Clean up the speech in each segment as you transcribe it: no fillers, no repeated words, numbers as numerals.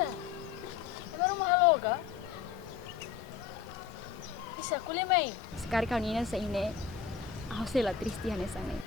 Rosa, emang rumah lo ga? Bisa kuliah mai? Sekali kau nina sa ine, aku sela tristihan esane.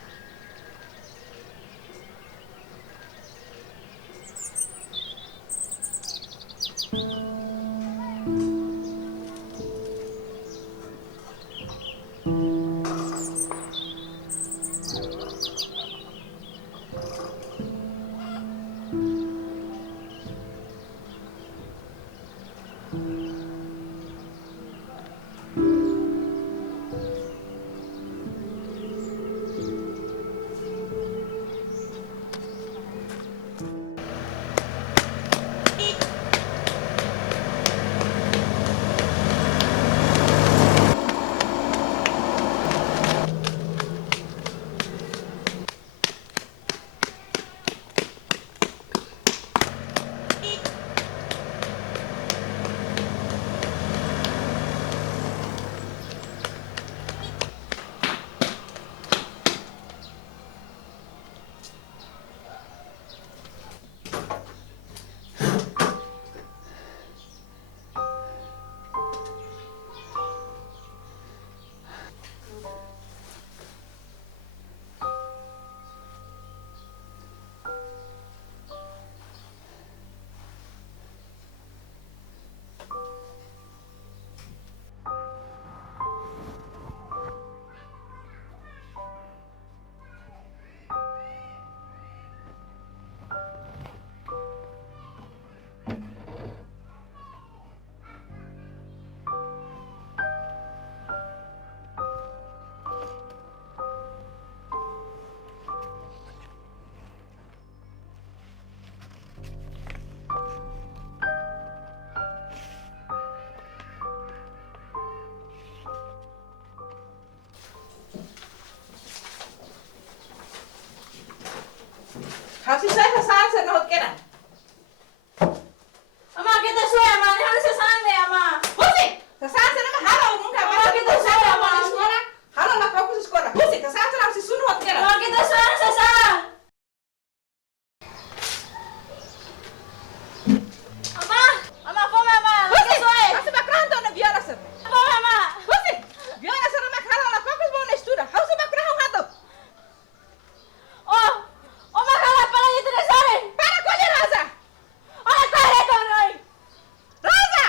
Kasi saya saan sa nahot ka na? Ama, kita suya, ama. Ini harus sesande, ama. Husi! Sa saan sa naman halaw mong ka? Ama, kita suya, ama. Halaw na pa ako sa skola. Husi! Sa saan sa naman si sunuhot ka na? Ama, kita suya sesang. Ama, ama, po mama. Kita suya. Kasi bakrahan to na biyara sir. Po mama. Husi! Biyara sir naman halaw na fokus mo na estuda. Hausa bakrahan hato. Oh, oma kala pala itu dasare. Para ko ni Raza! Ona tare to noy. Raza!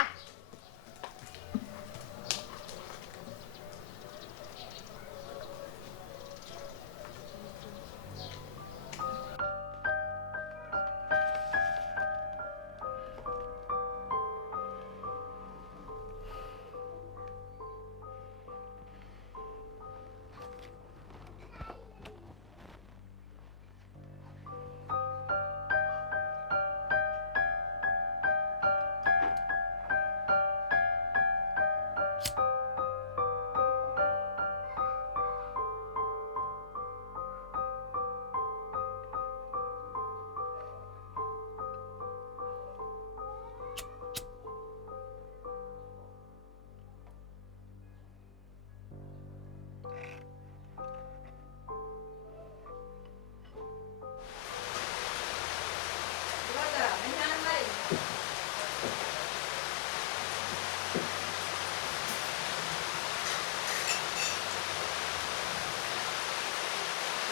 Raza, menyan lagi.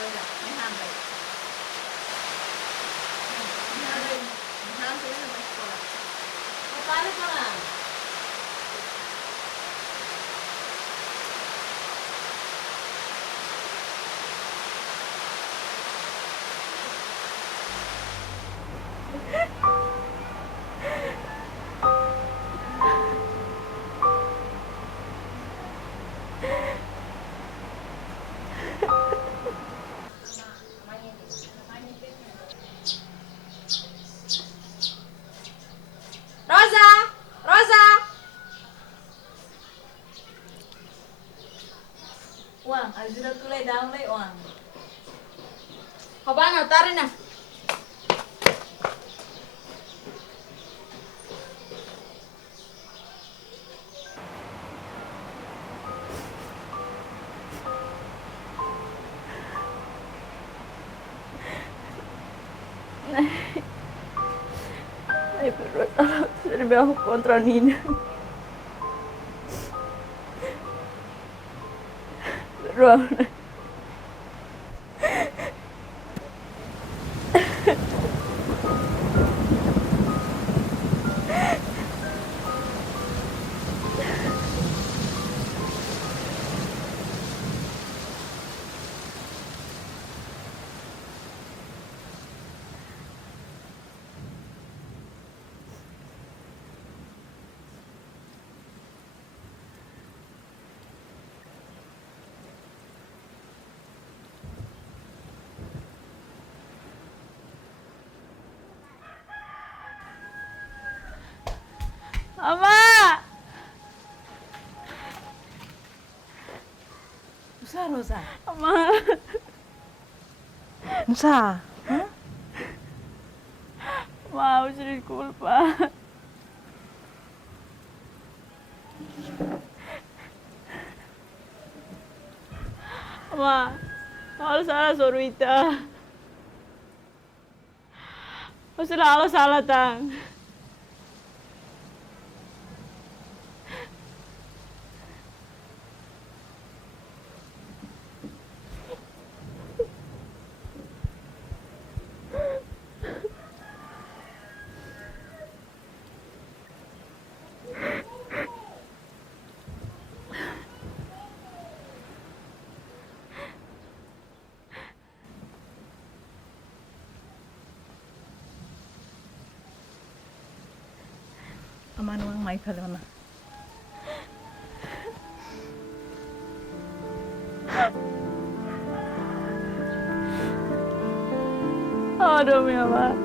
Raza, menyan lagi. Menyan lagi. Menyan sila na may skola. Tare to na. Rosa, Rosa. Uang, ajuda tulay daw lay uang. Habana, tare na. Ay berbuat serba aku kontra Nina. Beruang. Ama! Nusa, Rosa. Ama! Nusa. Maaf, disculpa. Ma, ako salah sorita. Ako salah tang. Aman wang mai phalona. Aduh, mi ama.